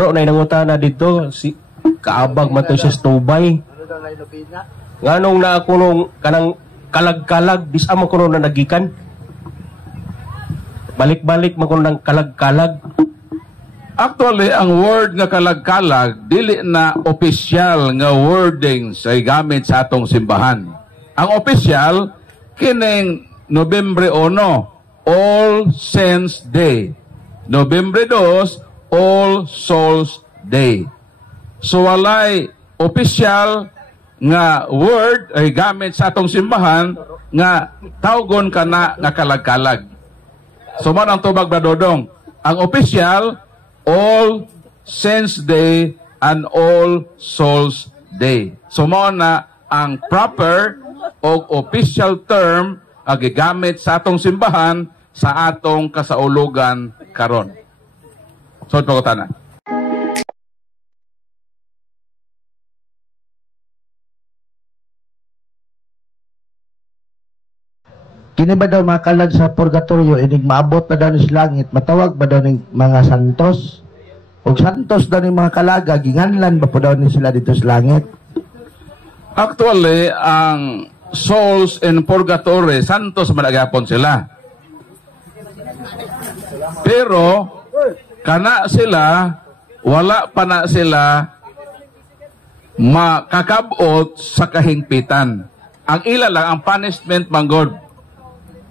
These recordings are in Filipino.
Bro, na inangutana dito, si kaabag man to siya stubay. Nganong na ako nung kanang kalag-kalag, di sa mo ko nung nagikan. Balik-balik man ko ng kalag-kalag. Actually, ang word nga kalag-kalag, dili na opisyal nga wording sa gamit sa atong simbahan. Ang opisyal, kining Nobyembre 1, All Saints Day. Nobyembre 2, All Souls Day. So walay opisyal nga word ay gamit sa atong simbahan nga tawgon kana nga kalag-kalag. So man ang tubag na Dodong. Ang opisyal, All Saints Day and All Souls Day. So mo na ang proper o official term ang gigamit sa atong simbahan sa atong kasaulugan karon. So, pagkutana. Kini ba daw makalag sa purgatorio, inig maabot na daw sa langit, matawag ba daw ng mga santos? O santos daw ng mga kalaga, ginganlan ba po daw ni sila dito sa langit? Actually, ang souls in purgatory, santos malagapon sila. Pero, kana sila, wala pa na sila makakabot sa kahingpitan. Ang ila lang, ang punishment manggod.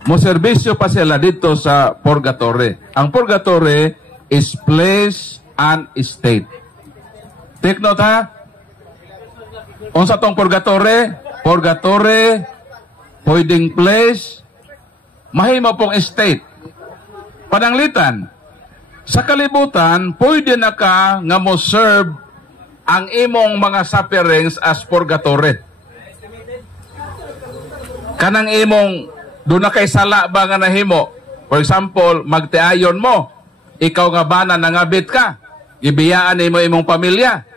Moserbisyo pa sila dito sa purgatory. Ang purgatory is place and state. Take note ha? Unsa tong purgatory? Purgatory, pwedeng place, mahimo pong state. Pananglitan, sa kalibutan, pwede na ka nga mo serve ang imong mga sufferings as purgatory. Kanang imong, doon na kay sala ba nga nahimo? For example, magtiayon mo, ikaw nga ba na nangabit ka? Ibiyaan mo imong pamilya.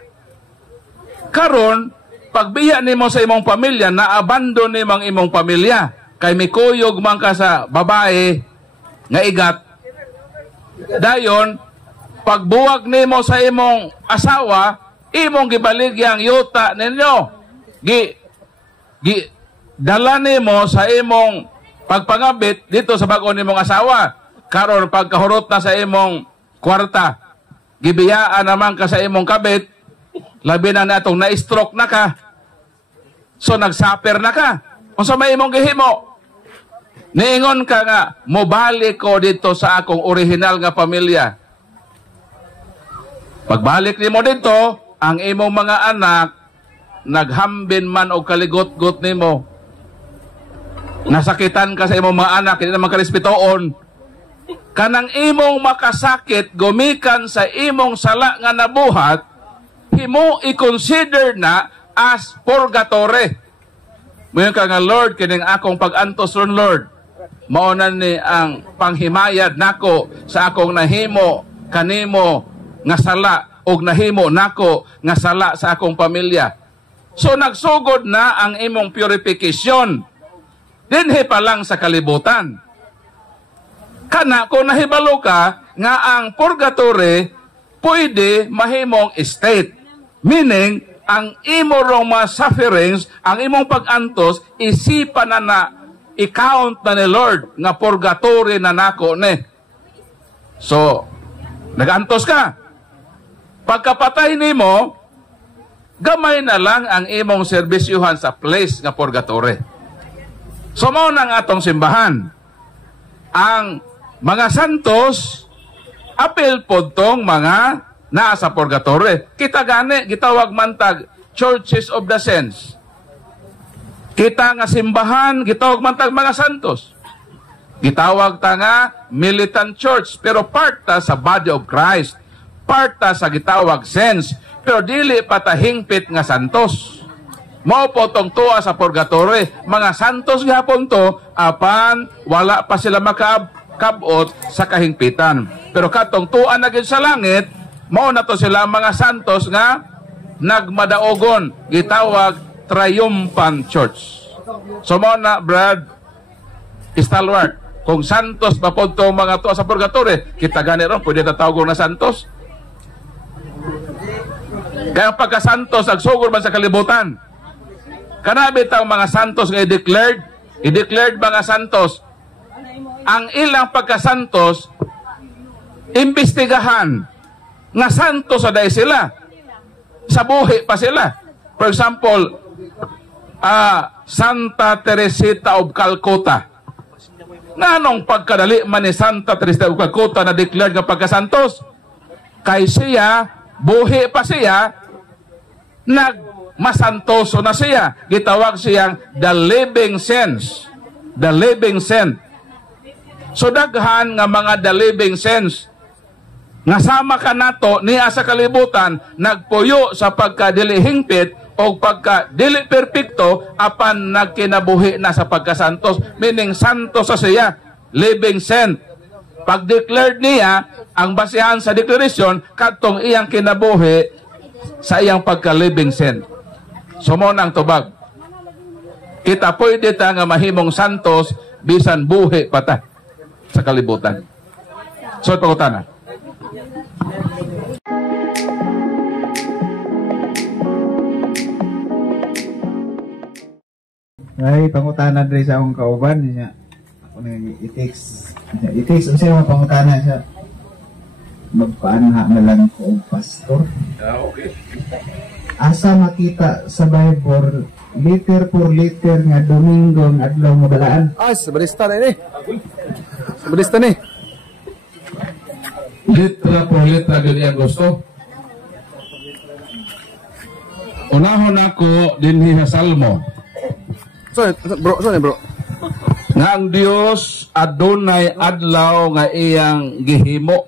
Karon, pagbiya nimo sa imong pamilya, na-abandon nimo ang imong pamilya. Kay may kuyog man ka sa babae, nga igat, dayon, pagbuwag nimo sa imong asawa, imong gibaligya ang yuta ninyo. Dala nimo sa imong pagpangabit dito sa bag-o nimong asawa. Karon pagkahurot na sa imong kwarta, gibiyaan naman ka sa imong kabit, labi na natong na-stroke na ka. So nagsaper na ka. Kung sa may imong gihimo, niingon ka nga, mobalik ko dito sa akong original nga pamilya. Pagbalik nimo dito, ang imong mga anak, naghambin man o kaligot-got nimo. Nasakitan ka sa imong mga anak, hindi naman karespetuon. Kanang imong makasakit, gumikan sa imong sala nga nabuhat, himo i-consider na as purgatory. Ngayon ka nga, Lord, kining akong pag-antos ron, Lord. Maunan ni ang panghimayad nako sa akong nahimo kanimo nga sala og nahimo nako nga sala sa akong pamilya. So nagsugod na ang imong purification dinhi pa lang sa kalibutan. Kana kung nahibalo ka nga ang purgatory pwede mahimong state, meaning ang imo rong mga sufferings, ang imong pag-antos isipan na i-count na ni Lord nga purgatory na nako ni. So, nag-antos ka. Pagkapatay nimo, gamay na lang ang imong serbisyuhan sa place nga purgatory. So, mao nang atong simbahan. Ang mga santos, apil po tong mga nasa purgatory. Kita gani, gitawag mantag Churches of the Saints. Kita nga simbahan, gitawag man tag mga santos. Gitawag ta nga militant church, pero part ta sa body of Christ. Part ta sa gitawag saints, pero dili pa ta hingpit nga santos. Mao po tong tuwa sa purgatory. Mga santos gihapon to, apan wala pa sila makabot sa kahingpitan. Pero katong tuwa na gid sa langit, mao na to sila mga santos nga nagmadaogon, gitawag triumphant church. So mo na, Brad Stalwart, kung santos pa po ito mga to sa purgatory, kita gani ron, pwede tatawag na santos. Kaya pagkasantos, agsugod man sa kalibutan. Kanabit ang mga santos nga i-declared mga santos. Ang ilang pagkasantos, imbestigahan nga santos sa day sila. Sa buhi pa sila. For example, Santa Teresita of Calcutta. Nanong pagkadali man ni Santa Teresita of Calcutta na declared nga pagkasantos? Kay siya, buhi pa siya, masantoso na siya. Gitawag siyang the living saints. The living saint. So daghan nga mga the living saints nga sama ka nato niya sa kalibutan nagpuyo sa pagkadili hingpit o pagkadili perpekto apan nagkinabuhi na sa pagkasantos, meaning santos sa siya, living saint. Pag declared niya ang basihan sa declaration kadtong iyang kinabuhi sa iyang pagka-living saint. Sumo nang tubag. Kita pwede ta nga mahimong santos bisan buhi pata sa kalibutan. So pagutana. Ay pangutana diri sa akong kauban niya. Ako nang i-text unsa yung pangutana siya. Magpaanha na lang ko og pastor. Okay. Asa makita sa Bible liter por liter nga Domingo nga adlaw nga balaan? Sabalista na ini. Sabalista ni. Litra por litra gani ang gusto. Unahon ako dinhi sa Salmo. So bro. Nga ang Dios adunay adlaw nga iyang gihimo.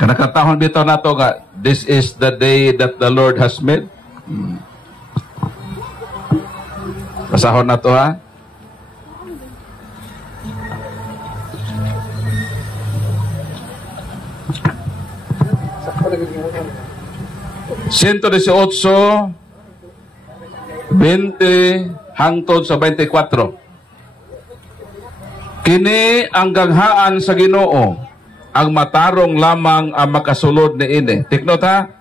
Kanakatahon bitaw nato nga this is the day that the Lord has made. Basahon nato ha. Sento 18 20 hangtod sa 24. Kini ang ganghaan sa Ginoo, ang matarong lamang ang makasulod ni ini. Take note ha.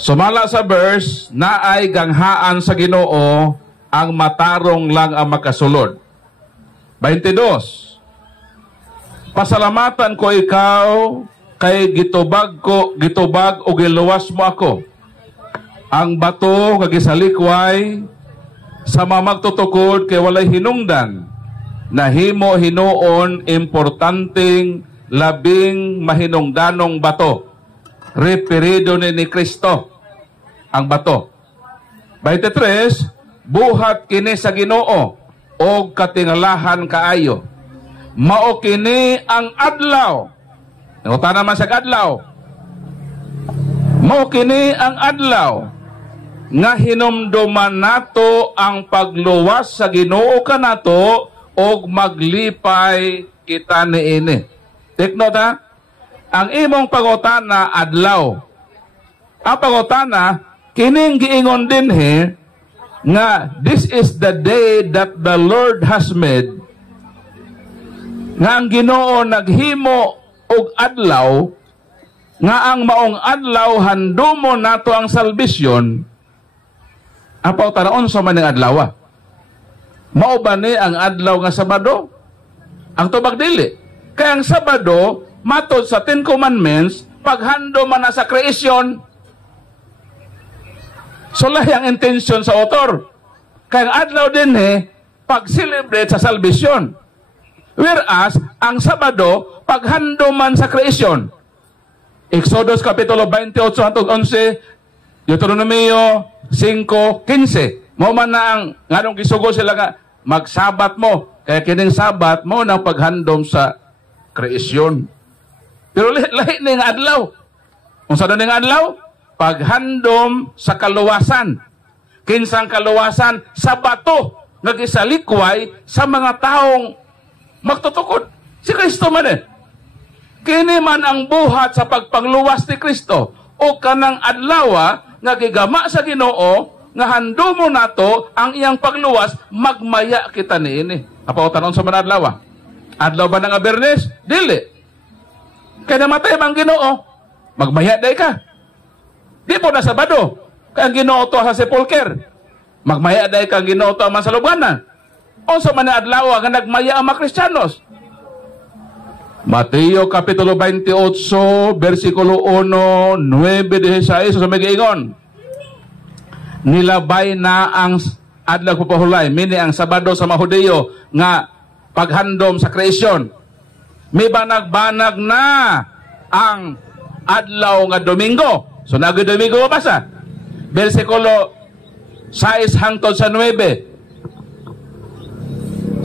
Sumala sa verse, naay ganghaan sa Ginoo, ang matarong lang ang makasulod. 22. Pasalamatan ko ikaw kay gitubag o giluwas mo ako. Ang bato kagisalikway sa mamagtutukod kay walay hinungdan na himo hinuon importanteng labing mahinungdanong bato. Referido ni Kristo ang bato. 23, buhat kini sa Ginoo o katingalahan kaayo. Mao kini ang adlaw. Nangutan naman sa adlaw. Mao kini ang adlaw nga hinumduman nato ang pagluwas sa Ginoo kanato og maglipay kita niini. Take note ha. Ang imong pangutana adlaw. Ang pangutana kining giingon dinhi nga this is the day that the Lord has made. Nga ang Ginoo naghimo og adlaw nga ang maong adlaw handumo nato ang salbisyon. Apaw tanaon sa maning adlaw. Mao ba ni ang adlaw nga Sabado? Ang tubag dili. Kaya ang Sabado matod sa 10 Commandments, paghando man na sa creation. So lahi ang intention sa author. Kaya ang adlaw din pag-celebrate sa salvation. Whereas, ang Sabado, paghando man sa creation. Exodus Kapitulo 28 hangtod 11, Deuteronomio 5:15. Mo man na ang nganong gisugo sila nga magsabat mo. Kaya kining sabat mo nang paghandom sa kreasyon. Pero lahi ning adlaw. Unsa daw ning adlaw? Paghandom sa kaluwasan. Kinsang kaluwasan sa bato nga gisalikway sa mga taong magtutukod. Si Kristo man Kini man ang buhat sa pagpangluwas ni Kristo o kanang adlaw nga gigama sa Ginoo nga handumo nato ang iyang pagluwas magmaya kita niini. Apaw tanon sa man adlaw? Adlaw ba nga Bernes? Dili. Kaya namatay man Ginoo, magmaya day ka. Di po na Sabado. Kaya ang Ginoo to sa sepulker. Magmaya dahil kang Ginoo to man sa lubganan. Unsa man na adlaw nga nagmaya ang mga Kristiyanos. Mateo Kapitulo 28, versikulo 1, 9-16, sa may giingon. Nilabay na ang adlaw pagpahulay, mini ang Sabado sa mga Hudiyo nga paghandom sa kreasyon. May banag-banag na ang adlaw nga Domingo. So nagay Domingo mabasa. Versikulo 6 hangtod sa 9.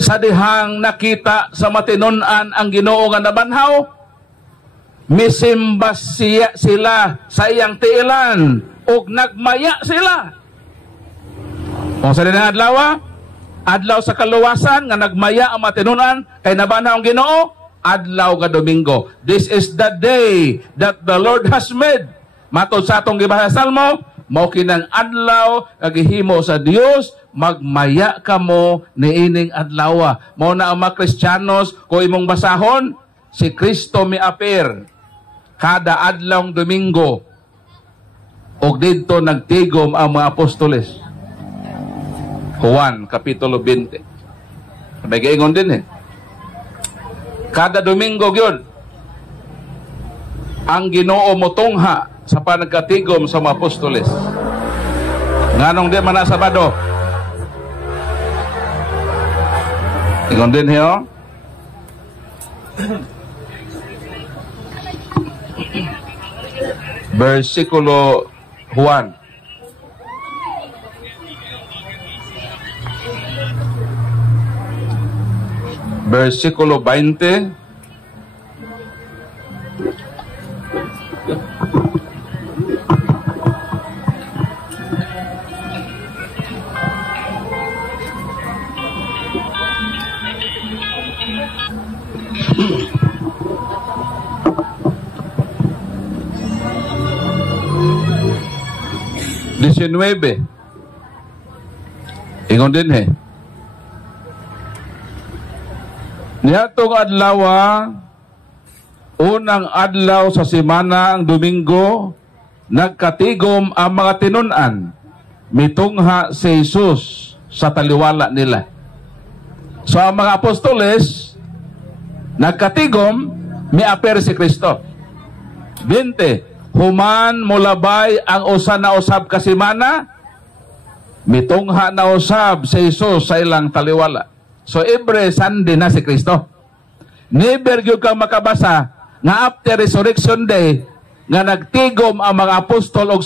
Sa dihang nakita sa matinunan ang Ginoo nga nabanhaw, misimba sila sa iyang tiilan ug nagmaya sila. Kung sa dinang adlaw, adlaw sa kaluwasan nga nagmaya ang matinunan kay nabanhaw ang Ginoo, adlaw nga Domingo. This is the day that the Lord has made. Matod sa atong gibasa sa Salmo, mao kinang adlaw kagihimo sa Dios, magmaya kamo niining adlaw. Mao na ang mga Kristiyanos ko imong basahon, si Kristo miapir kada adlawng Domingo. Og didto nagtigom ang mga apostoles. Juan Kapitulo 20. May gaingon din kada Domingo gyud ang Ginoo motungha sa panagkatigom sa mga apostoles. Nganong di man na Sabado. Ingon din hiyo. Versikulo 1. Versikulo 20. Ingon din niadtong adlaw, unang adlaw sa semana ang Domingo, nagkatigom ang mga tinunan, mitungha si Jesus sa taliwala nila. So ang mga apostoles nagkatigom, miapir si Kristo. 20. Human mulabay ang usa na usab ka semana, mitungha na usab si Jesus sa ilang taliwala. So every Sunday na si Kristo. Never gyud kang makabasa nga after Resurrection Day nga nagtigom ang mga apostol og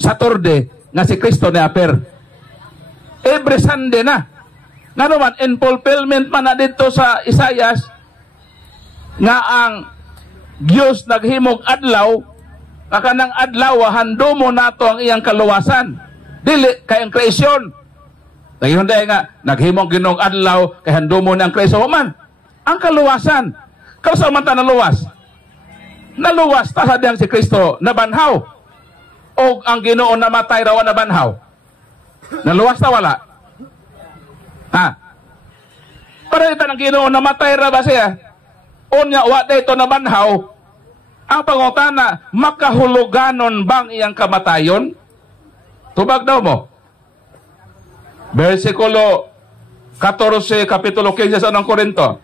Saturday nga si Kristo ni apir. Every Sunday na. Nga naman, in fulfillment man na dito sa Isaias nga ang Diyos naghimog adlaw, kakanang adlaw handumo nato ang iyang kaluwasan, dili kay ang kreasyon. Daghon day nga naghimog Ginoong adlaw kay handumo na ang kreasyon man. Ang kaluwasan, kausa man ta naluwas. Naluwas ta sa diyang si Kristo nabanhaw. O ang Ginoo namatay raw nabanhaw. Naluwas ta wala? Ha? Para ita ng Ginoo namatay ra ba siya? Unya wa dayto nabanhaw. Ang pangutana, makahuluganon bang iyang kamatayon? Tubag daw mo. Versikulo 14, Kapitulo 15 sa unang Korinto.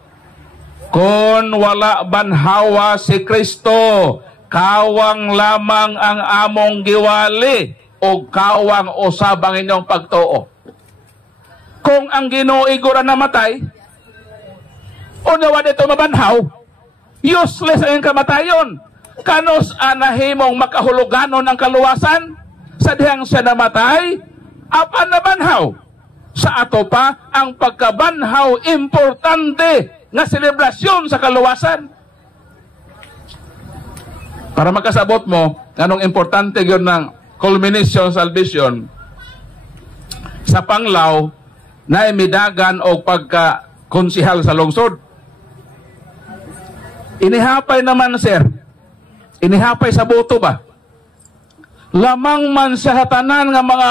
Kung wala banhawa si Kristo, kawang lamang ang among giwali, o kawang usab ang inyong pagtuo. Kung ang Ginoo igura namatay, unya wa dito mabanhaw, useless ang kamatayon. Kanos anahimong makahuluganon ang kaluwasan sa dihang siya namatay, apan nabanhaw. Sa ato pa ang pagkabanhaw importante nga selebrasyon sa kaluwasan. Para makasabot mo anong importante yun ng culmination salvation, sa panglaw na imidagan o pagka-konsihal sa lungsod. Inihapay naman, sir. Inihapay sa boto ba? Lamang man sa hatanan nga mga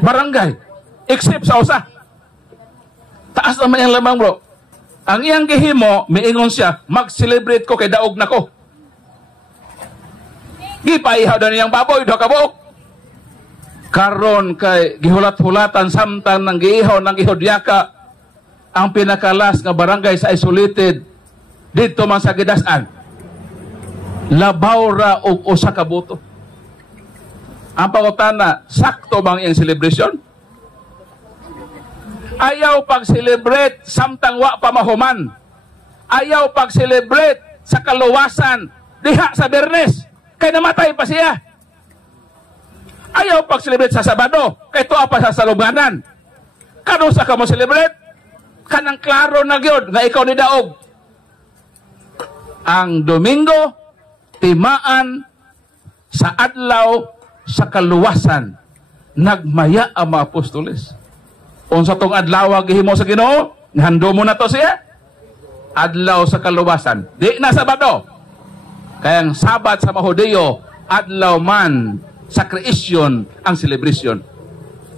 barangay, except sa usa. Taas naman yung lamang, bro. Ang iyang gihimo, miingon siya, mag-celebrate ko kay daog na ko. Gipaihaw na niyang baboy, do kabuok. Karon kay gihulat-hulatan samtang nang giihaw ng Ihodyaka ang pinakalas nga barangay sa isolated dito man sa Gidasan. Labaw ra og usa ka boto. Ang pangutana, sakto bang iyang celebration? Ayaw pag-celebrate samtang wa pamahuman. Ayaw pag-celebrate sa kaluwasan diha sa Bernes kay namatay pa siya. Ayaw pag-celebrate sa Sabado kay tuwa pa sa salubnganan. Kano sa ka mo celebrate? Kanang klaro na gyud nga ikaw ni daog. Ang Domingo timaan sa adlaw sa kaluwasan nagmaya ang mga apostoles. Unsa tong adlaw gihimo sa Ginoo? Hando mo na to siya. Adlaw sa kaluwasan. Di na Sabado. Kaya ang Sabat sa Mahudiyo, adlaw man sa creation ang celebration.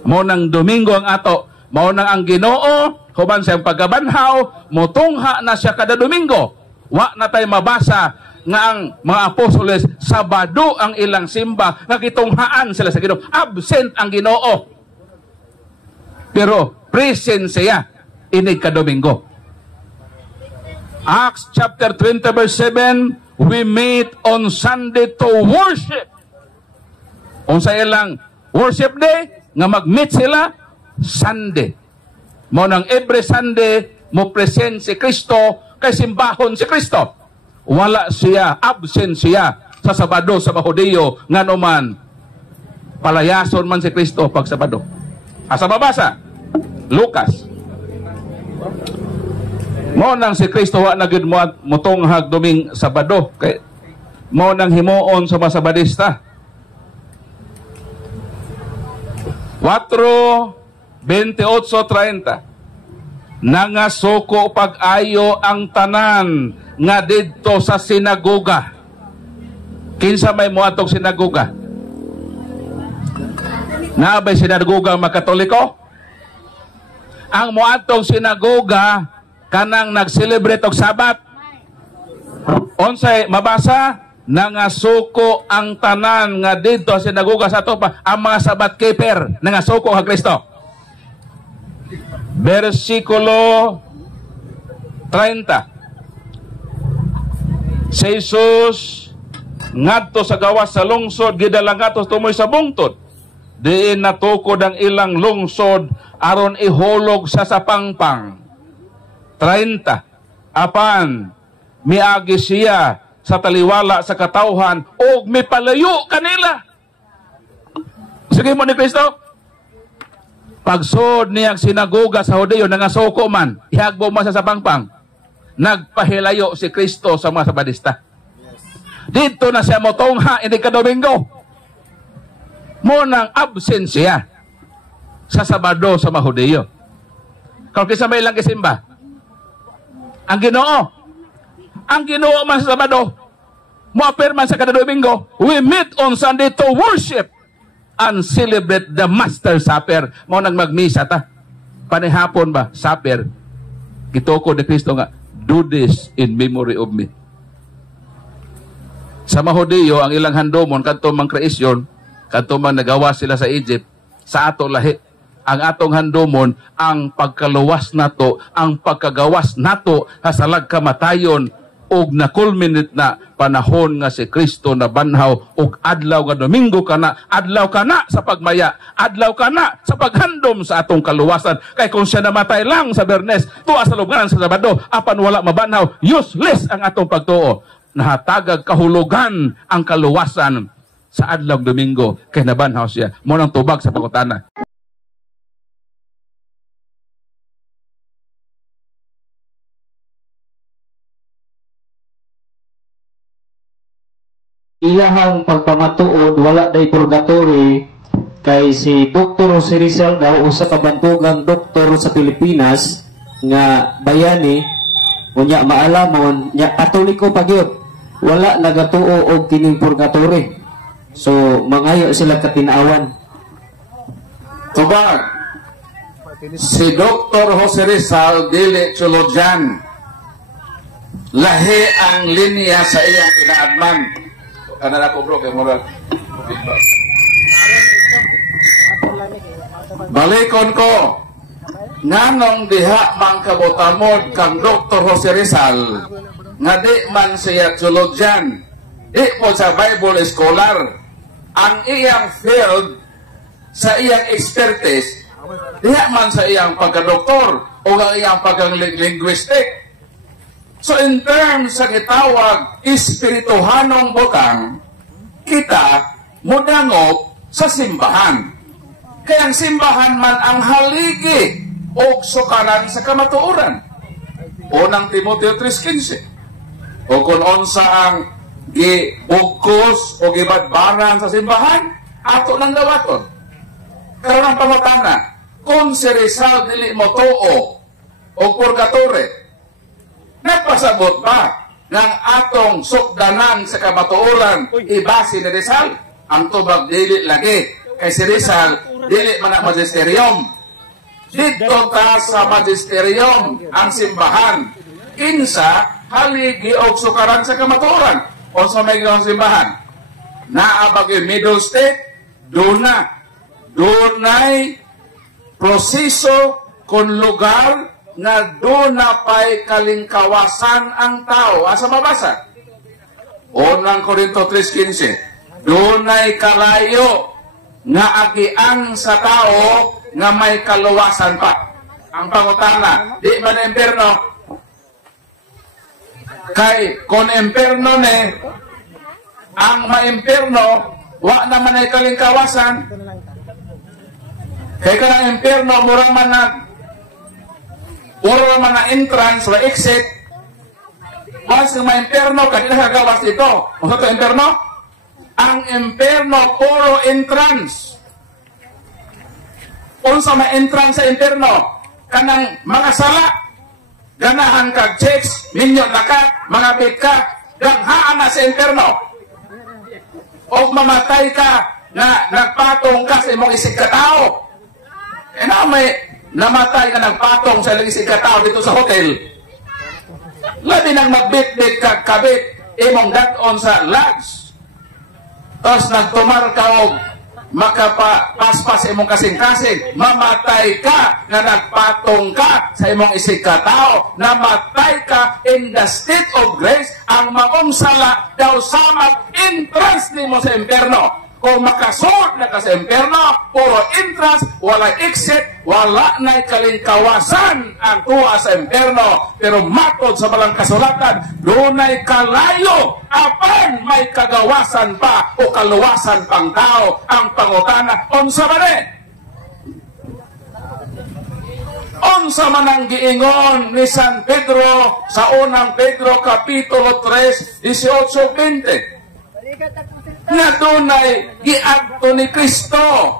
Mao nang Domingo ang ato, mao nang ang Ginoo human sa paggabanhaw, motungha na siya kada Domingo. Wa na tay mabasa nga ang mga apostoles Sabado ang ilang simba, nagitunghaan sila sa Ginoo. Absent ang Ginoo. Pero present siya inig ka Domingo. Acts chapter 20 verse 7, we meet on Sunday to worship. Unsa ilang worship day nga mag-meet sila Sunday. Mo nang every Sunday mo present si Kristo kay simbahon si Kristo. Wala siya, absent siya sa Sabado sa Mahudiyo nganuman palayason man si Kristo pag Sabado. Asa mabasa? Lucas. Mo nang si Kristo wa na gyud mo tunghag Doming Sabado kay mo nang himuon sa mga Sabadista. 4:28-30 Nangasuko pag-ayo ang tanan nga didto sa sinagoga. Kinsa may moadtong sinagoga? Naabay sinagoga ang Katoliko? Ang moadtong sinagoga kanang nag-celebrate og Sabat. Unsay mabasa? Nangasuko ang tanan nga didto sa sinagoga sa ato pa ang mga Sabat keeper nangasuko kay Kristo. Versikulo 30. Si Jesus ngadto sa gawas sa lungsod gidala ngadto tumoy sa bungtod. Diin natukod ang ilang lungsod aron ihulog sa sapangpang. 30. Apan miagi siya sa taliwala sa katawhan o mipalayo kanila. Sige mo ni Kristo. Pagsod niyang sinagoga sa Hudiyo nangasuko man, ihagbo man sa sapangpang. Nagpahilayo si Kristo sa mga Sabadista. Dito na siya motongha hindi ka Domingo. Mo nang absent siya sa Sabado sa Mahudiyo. Kung kisa may lang kisimba, ang Ginoo. Ang Ginoo man sa Sabado, mo-apirman sa kada Domingo, we meet on Sunday to worship and celebrate the Master Supper. Mo nang magmisa ta. Panihapon ba? Supper. Gituko ni Kristo nga, do this in memory of me. Sa Mahudiyo, ang ilang handomon, kanto mang kreasyon, kanto mang nagawa sila sa Egypt, sa ato lahi. Ang atong handomon, ang pagkaluwas nato, ang pagkagawas nato, hasalag kamatayon, og na-culminate na panahon nga si Kristo na banhaw og adlaw nga Domingo kana, adlaw kana sa pagmaya, adlaw kana sa paghandom sa atong kaluwasan. Kay kung siya namatay lang sa Bernes, tuwa sa lubnganan sa Sabado, apan wala mabanhaw, useless ang atong pagtuo. Nahatagag kahulugan ang kaluwasan sa adlaw Domingo kay nabanhaw siya. Mo nang tubag sa pangutana. Ilahang pagpamatuod wala day purgatory kay si Dr. Jose Rizal daw usa ka bantugang doktor sa Pilipinas nga bayani unya maalamon nya Katoliko pagyud wala nagatuo og kining purgatory, so mangayo sila katinawan. Tubag, si Dr. Jose Rizal dili Cholojan, lahi ang linya sa iyang kinaadman. kanan ako bro, kay moral. Balikon ko, nganong diha mang kabutamod kang Dr. Jose Rizal, nga di man siya theologian, di po sa Bible scholar, ang iyang field sa iyang expertise, diha man sa iyang pagka-doktor o ang iyang pagka-linguistic. So in terms sa gitawag espirituhanong butang, kita mudangop sa simbahan. Kaya ang simbahan man ang haligi o sukaran sa kamatuoran. Unang Timoteo 3:15. O kung onsa ang gibugkos o gibadbaran sa simbahan, ato nang dawaton. Karon ang pangutana, kung si Rizal dili mo tuo o purgatory, nagpasabot ba ng atong sukdanan sa kamatuoran ibasi ni Rizal? Ang tubag dili lagi kay si Rizal dili man ang magisterium. Dito ta sa magisterium ang simbahan. Kinsa haligi og sukaran sa kamatuoran o sa may gawang simbahan. Naabag yung middle state, dunay proseso kung lugar na doon na pa'y kalingkawasan ang tao. Asa mabasa? Unang Korinto 3:15. Doon ay kalayo nga agian sa tao nga may kaluwasan pa. Ang pangutana, di ba na impyerno? Kay, kung impyerno ni, ang maimpyerno, wa naman ay kalingkawasan. Kaya ka ng impyerno, murang man na entrance o exit. Once yung ma-imperno, kanina kagawas ito. Kung ito imperno? Ang imperno, puro entrance. Kung sa ma-entrance sa imperno, kanang mga sala, ganahan kag checks, minyo na ka, mga bit ka, ganghaan na sa imperno. O mamatay ka, na nagpatong ka sa imong isig katao. E na may namatay ka nagpatong sa isig katao dito sa hotel. Labi nang magbit-bit kag kabit, imong daton sa lodge. Tapos nagtumar ka o makapaspas sa imong kasing-kasing, mamatay ka na nagpatong ka sa imong isig katao. Namatay ka in the state of grace, ang maong sala daw samag entrance nimo sa impyerno. Kung makasod na ka sa impyerno, puro entrance, wala exit, wala na'y kalingkawasan ang tuwa sa impyerno. Pero matod sa balang kasulatan, doon'y kalayo, apan may kagawasan pa o kaluwasan pang tao. Ang pangutana, unsa man unsa man ang giingon ni San Pedro sa unang Pedro Kapitulo 3, 18-20. Na dunay giadto ni Kristo,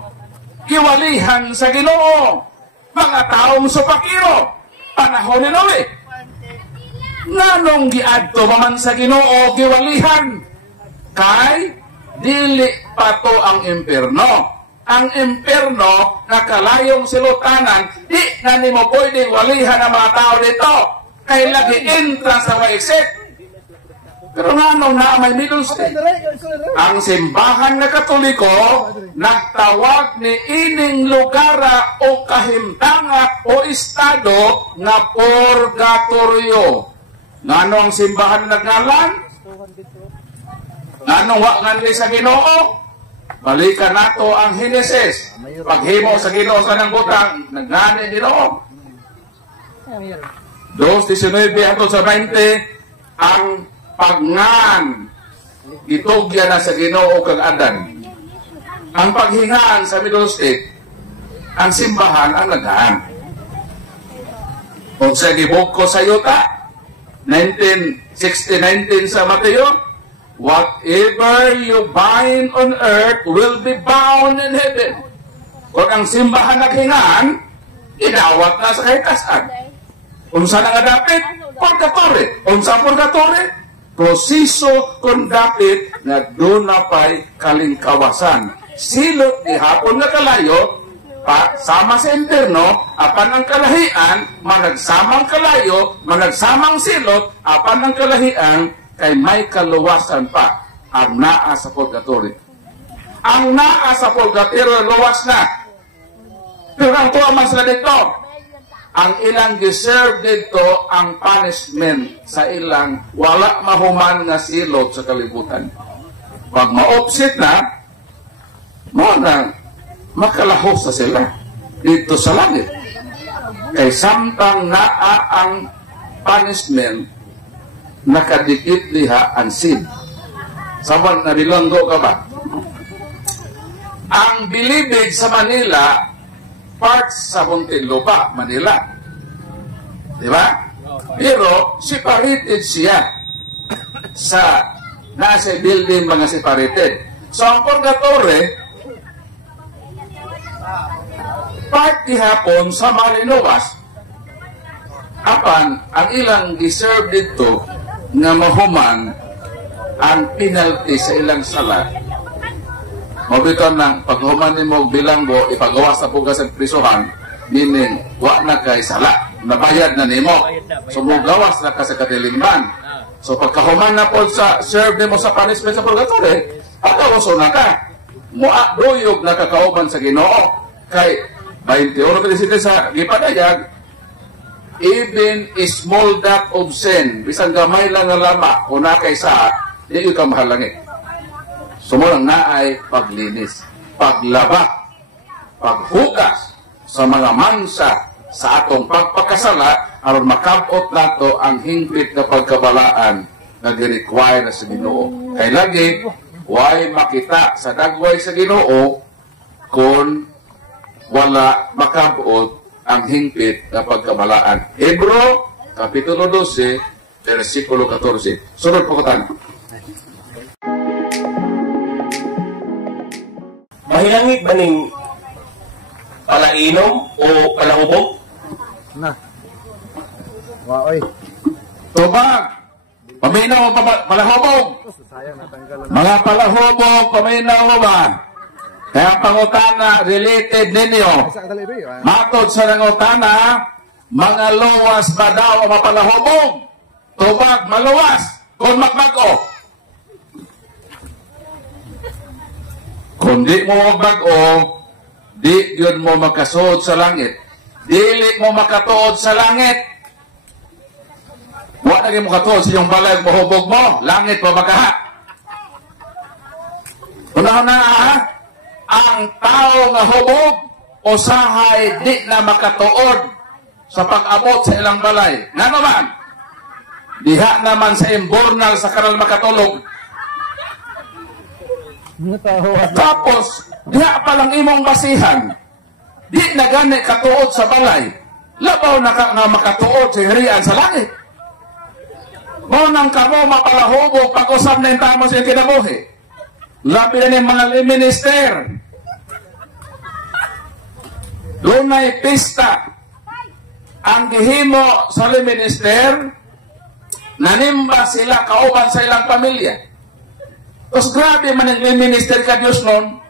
giwalihan sa Ginoo, mga taong supakiro, panahon ni Noe. Nganong giadto man sa Ginoo, giwalihan? Kay dili pa to ang impyerno. Ang impyerno na kalayong silutanan, di na nimo pwedeng walihan ang mga tao dito. Kay lagi entrance sa exit. Pero nga na may middle state. Ang simbahan na Katoliko nagtawag ni ining lugara o kahimtanga o estado na purgatorio. Ngano ang simbahan na nagnalan? Ngano wa nga sa Ginoo? Balikan nato ang Henesis. Paghimo sa Ginoo sa nang butang, nagnani Ginoo. 2:19 hangtod sa 20 ang pagngan itugya na sa Ginoo kag Adan. Ang paghingaan sa middle state, ang simbahan ang naghaan. Kung sa gibuko sa yuta 19:19 sa Mateo, whatever you bind on earth will be bound in heaven. Kung ang simbahan naghingaan, inawat na sa kahitasan. Unsa na nga dapit? Purgatory. Unsa purgatory? Proseso kung dapit na doon na pa'y kalingkawasan. Silot ni hapon na kalayo, sama sa impyerno, apan ang kalahian, managsamang kalayo, managsamang silot, apan ang kalahian, kay may kaluwasan pa. ang naa sa purgatory. Ang naa sa purgatory luwas na. Pero ang tuwa man sila dito, ang ilang deserve dito ang punishment sa ilang wala mahuman nga silot sa kalibutan. Pag ma-offset na, makalahos na sila dito sa langit. Kay samtang naa ang punishment, nakadikit liha ang sin. Saban na bilanggo ka ba? Ang Bilibid sa Manila, parts sa Muntinlupa, Manila. Di ba? Pero separated siya sa nasa building mga separated. So ang purgatory, part hapon sa Malinowas, apan ang ilang deserve dito nga mahuman ang penalty sa ilang sala. Mabiton ng paghuman ni mo bilanggo, ipagawas na po ka sa prisuhan, meaning, wa na kay sala, nabayad na nimo. So, mugawas na ka sa katilimban. So, pagkahuman na po sa serve ni mo sa punishment sa purgatory, pagkawaso na ka. Duyog na kakauban sa Ginoo. Kay, 21 pinisite sa gipadayag, even small dot of sin, bisang gamay lang na lama, kung na kay sa, di ka mahalangit. Sumulang naay paglinis, paglaba, paghugas sa mga mansa sa atong pagpakasala aron makabot nato ang hingpit na pagkabalaan na gi-require na sa Ginoo. Kay lagi, way makita sa dagway sa Ginoo kung wala makabot ang hingpit na pagkabalaan. Hebro, Kapitulo 12, versikulo 14. Sunod po ko tanong. Mahilangit ba ning palainom o palahubog? Na. Waoy. Tubag! Paminaw o palahubog! Mga palahubog, paminaw mo ba? Kaya ang pangutana related ninyo. Matod sa nangutana, mga luwas ba daw o mapalahubog? Tubag, maluwas! Kung magbago. Kung di mo magbago, di yun mo makasuod sa langit. Dili mo makatuod sa langit. Huwag na mo katuod sa iyong balay mahubog mo. Langit pa makaha. Una-una, ang tao nga hubog, usahay di na makatuod sa pag-abot sa ilang balay. Nga naman, diha naman sa imbornal sa kanal makatulog. Tapos, diha palang imong basihan, di na gani katuod sa balay, labaw na ka nga makatuod sa hirian sa langit. Munang kamo mapalahubog, pag-usap na yung tamo sa kinabuhi. Labi na yung mga minister. Dunay pista. Ang gihimo sa minister, nanimba sila kauban sa ilang pamilya. Tapos grabe man ang minister ka Diyos nun,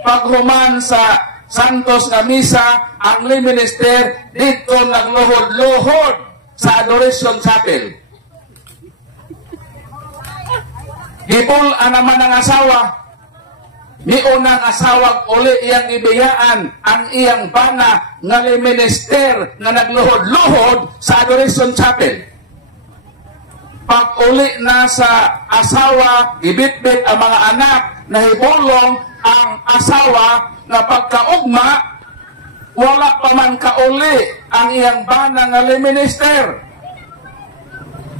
paghuman sa Santos nga misa, ang minister dito nagluhod-luhod sa Adoration Chapel. Gipul-an naman ang asawa, niunang asawag uli iyang ibiyaan ang iyang bana nga minister nga nagluhod-luhod sa Adoration Chapel. Pag uli na sa asawa, ibitbit ang mga anak na hibulong ang asawa na pagkaugma, wala pa man kauli ang iyang bana nga minister.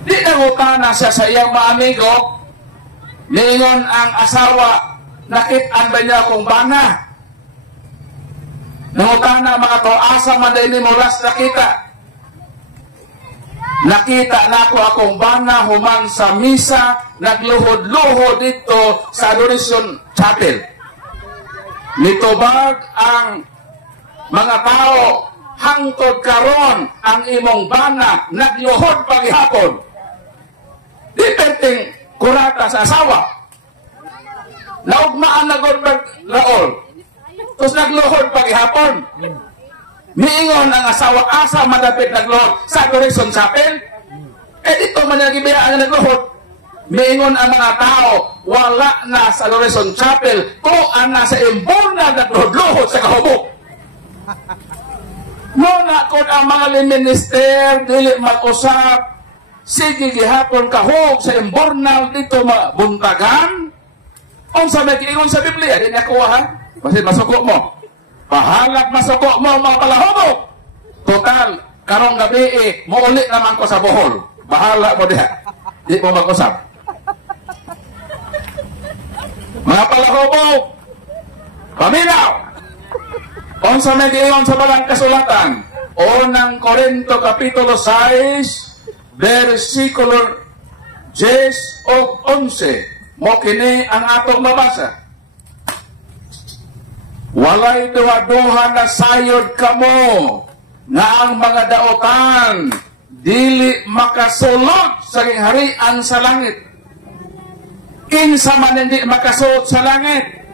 Di nangutana siya sa iyang mga amigo, niingon ang asawa, nakit-an ba niya akong bana? Nangutana mga to, asa man din mo last nakita? Nakita na ako akong bana human sa misa, nagluhod-luhod dito sa Adoration Chapel. Nitubag ang mga tao, hangtod karon ang imong bana, nagluhod paghihapon. Di penting kurata sa asawa. Naugmaan na Godberg Raol. Tapos nagluhod paghihapon. Miingon ang asawa, asa madapit nagluhod sa Adoration Chapel. Eh dito man nagibiyaan na nagluhod. Miingon ang mga tao, wala na sa Adoration Chapel, tuan na sa imbuna na luhod sa kahubog. Muna kung ang mga minister, dili mag-usap, sige gihapon kahog sa imburnal dito mabuntagan. Kung sa may kiingon sa Biblia, di niya kuwahan. Kasi masuko mo. Pahalak masuko mo mga palahubog. Total, karong gabi muulit naman ko sa Bohol. Bahala mo diha. Di mo mag-usap. Mga palahubog, paminaw! Kung sa may giingon sa balang kasulatan, unang Korinto Kapitulo 6, versikulo 10 o 11, mo kini ang atong mabasa. Walay duha-duha na sayod kamo, nga ang mga daotan, dili makasulod sa harian sa langit. Kinsa man hindi makasulod sa langit.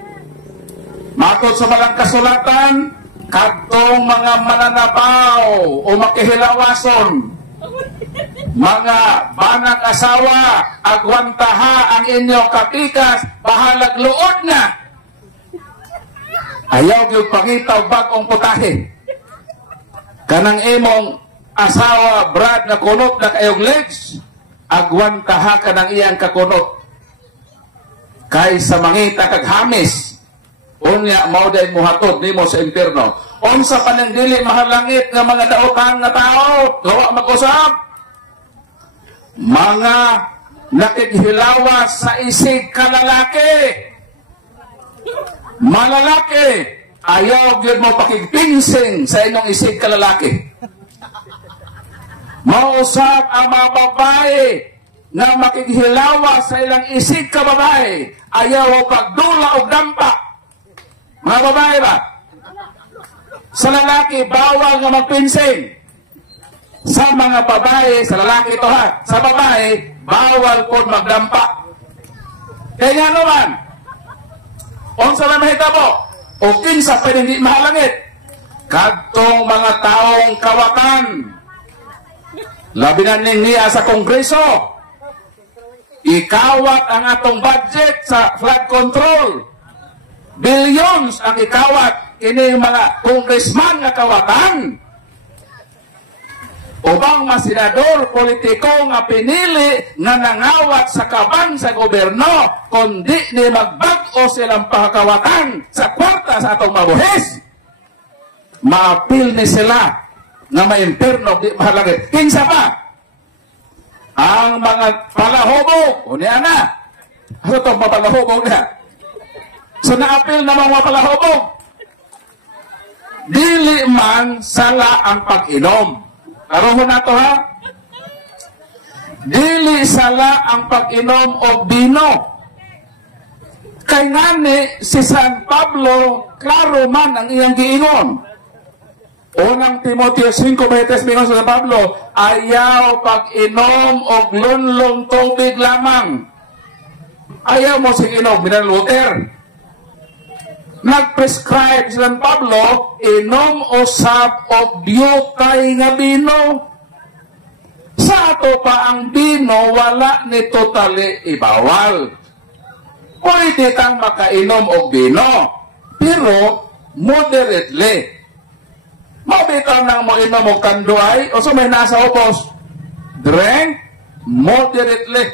Matod sa balang kasulatan, kadtong mga mananabaw o makihilawason, mga banang asawa, agwantaha ang inyong kapikas, bahalag luod na. Ayaw yung pangitaw bagong putahe. Kanang imong asawa, brad na kunot na kayong legs, agwantaha ka ng iyang kakunot. Kaysa mangita kag hamis, unya mauday muhatod nimo sa impierno. Unsa pa nang dili mahalangit nga mga daotan nga tao, gawa mag-usap. Mga nakikhilawas sa isig kalalaki. Malalaki, ayaw gyud mo pakigpinsing sa inyong isig kalalaki. Mausap ang mga babae na makikhilawas sa ilang isig ka babae, ayaw pagdula o dampa. Mga babae ba? Sa lalaki, bawal nga magpinsing. Sa mga babae, sa lalaki ito ha, sa babae, bawal po magdampa. Kaya nga naman, unsa na mahitabo, o kinsa pa hindi mahalangit, kadtong mga taong kawatan, labi na niya sa Kongreso, ikawat ang atong budget sa flood control. Billions ang ikawat, ini mga congressman nga kawatan. Ubang mga senador, politiko nga pinili nga nangawat sa kaban sa gobyerno, kundi ni magbag-o silang pakawatan sa kwarta sa atong mabuhis. Maapil ni sila nga ma-imperno, di mahalagit. Kinsa pa? Ang mga palahubog, o niya na. Ano itong mapalahubog niya? So naapil na mga palahubog. Dili man sala ang pag-inom. Karoon na to ha. Dili sala ang pag-inom o bino. Kay ngani si San Pablo, klaro man ang iyang giingon. Unang Timoteo 5:20 mingon sa San Pablo, ayaw pag-inom o lunlong tubig lamang. Ayaw mo sing inom, mineral water. Nag-prescribe si San Pablo, inom usab o biyutay nga bino. Sa ato pa ang bino, wala ni totally ibawal. Pwede kang makainom o bino, pero moderately. Mabitaw nang mo inom o kanduay, o so may nasa upos, drink moderately.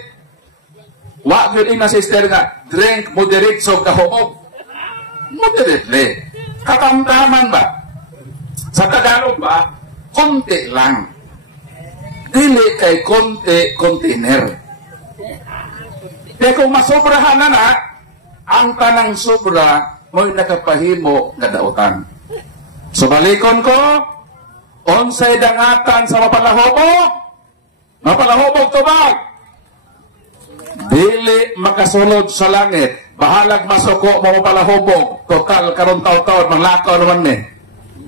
Wa yun na sister nga, drink moderate so kahubog. Moderately. Katamtaman ba? Sa Tagalog ba, konti lang. Dili kay konti, container. Kaya kung masobrahan na ang tanang sobra, mo'y nakapahimo nga dautan. So balikon ko, unsay dangatan sa mapalahubog? Mapalahubog tubag. Dili makasulod sa langit. Bahalag masuko mo palahubog. Total karon taw-taw manglakaw naman ni.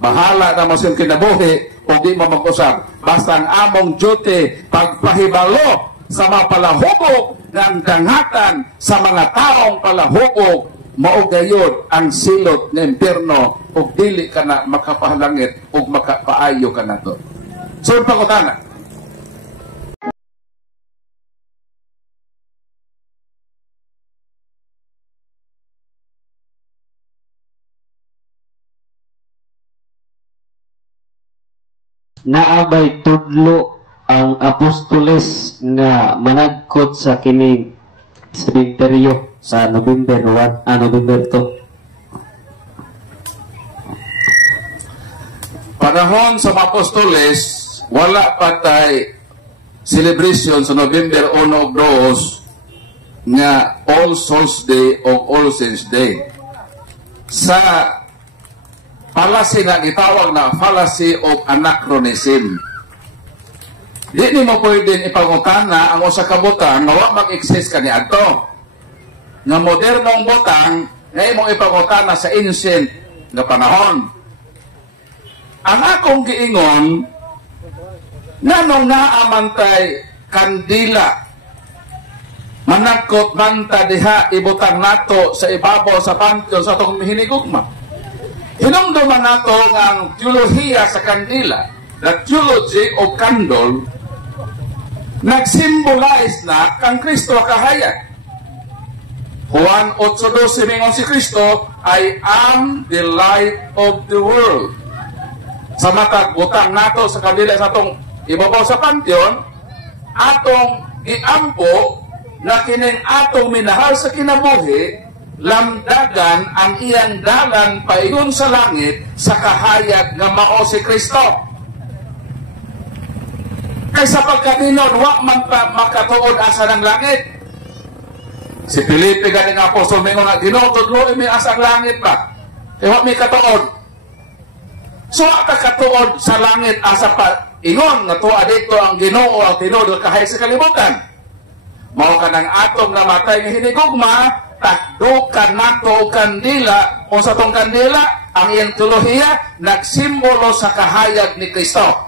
Bahala na mo siyang kinabuhi o di mo mag-usap. Basta ang among duty pagpahibalo sa mga palahubog ng dangatan sa mga taong palahubog, maugayod ang silot ng impierno o dili ka na makapahalangit o makapaayo ka na to. So, pagkutana. naabay tudlo ang apostoles nga managkot sa kining sementeryo sa November 1, November 2. Panahon sa mga apostoles, wala patay celebration sa November 1 o 2 nga All Souls Day o All Saints Day. Sa fallacy na gitawag na fallacy of anachronism. Di ni mo pwedeng ipangutana ang usa ka butang nga wa mag-exist kaniadto. Nga modernong butang nga imong ipangutana sa ancient nga panahon. Ang akong giingon, nanong naamantay kandila, managkot manta diha ibutang nato sa ibabaw sa pantheon sa atong hinigugma. Hinumduman nato ang teolohiya sa kandila, the theology of candle, nag-symbolize na kang Kristo kahayag. Juan 8:12 mingon si Kristo, I am the light of the world. Sa matag butang nato sa kandila sa atong ibabaw sa pantheon, atong giampo na kining atong minahal sa kinabuhi, lamdagan ang iyang dalan paingon sa langit sa kahayag nga mao si Kristo. Kaysa pagkatinod, wa man pa makatuod asa ng langit. Si Felipe galing apostol mingon nga Ginoo tudlo mi asa ang langit ba? Kay wa mi katuod. So ata katuod sa langit asa pa ingon nga tuwa dito ang Ginoo ang tinuod kahayag sa kalibutan. Mao kanang atong namatay nga hinigugma, takdukan nato kandila o sa tong kandila ang iyang teolohiya nagsimbolo sa kahayag ni Kristo.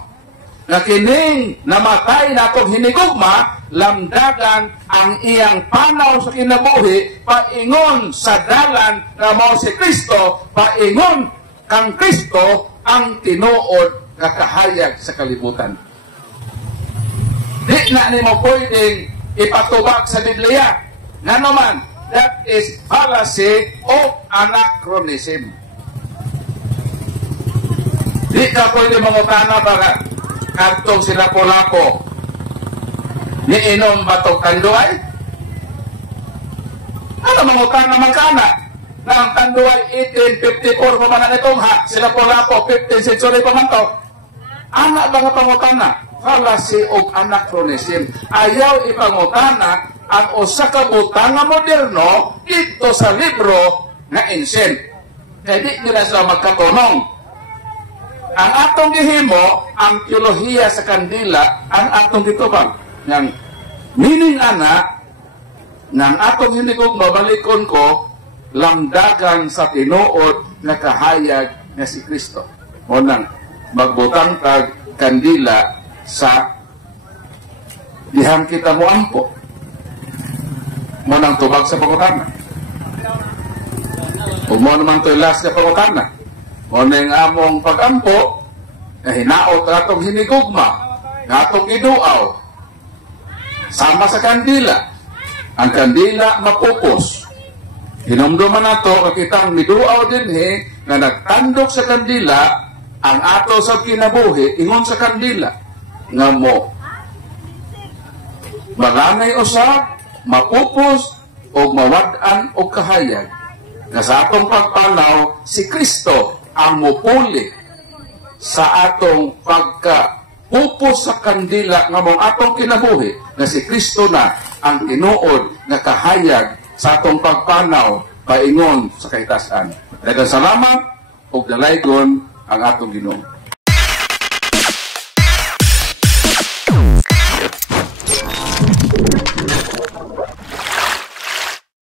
Na kining namatay natong hinigugma, lamdagan ang iyang panaw sa kinabuhi, paingon sa dalan na mao si Kristo, paingon kang Kristo ang tinuod nga kahayag sa kalibutan. Di na nimo pwedeng ipatubag sa Biblia. Nga naman, that is fallacy of anachronism. Di ka pwede mangutana para katong sila Lapu-Lapu niinom batog tanduay? Ano mangutana man kana? Na ang tanduay 1854 pa man itong ha, sila Lapu-Lapu 15th century pa man to. Ana ba nga pangutana? Fallacy of anachronism. Ayaw ipangutana ang usa ka butang nga moderno dito sa libro nga ancient. Kaya di nila sila magkatunong. Ang atong gihimo, ang teolohiya sa kandila, ang atong gitubag. Yang meaning ana, ng atong hinigugma, balikon ko, lamdagan sa tinuod na kahayag na si Kristo. Unang, magbutang tag kandila sa dihang kita mo ampo. Munang tubag sa pangutana. Huwag mo naman ito ilas sa pangutana. Munang among pagampo, na hinaot na atong hinigugma, na atong iduaw, sama sa kandila. Ang kandila mapupos. Hinumduman nato, kakitang miduaw din na nagtandok sa kandila, ang ato sa kinabuhi, ingon sa kandila, nga mo, malanay usab, mapupos, o mawad-an o kahayag, na sa atong pagpanaw, si Kristo ang mupuli sa atong pagka-pupos sa kandila nga mong atong kinabuhi, na si Kristo na ang tinuod na kahayag sa atong pagpanaw paingon sa kaitasan. Daghang salamat ug dalaygon ang atong Ginoo.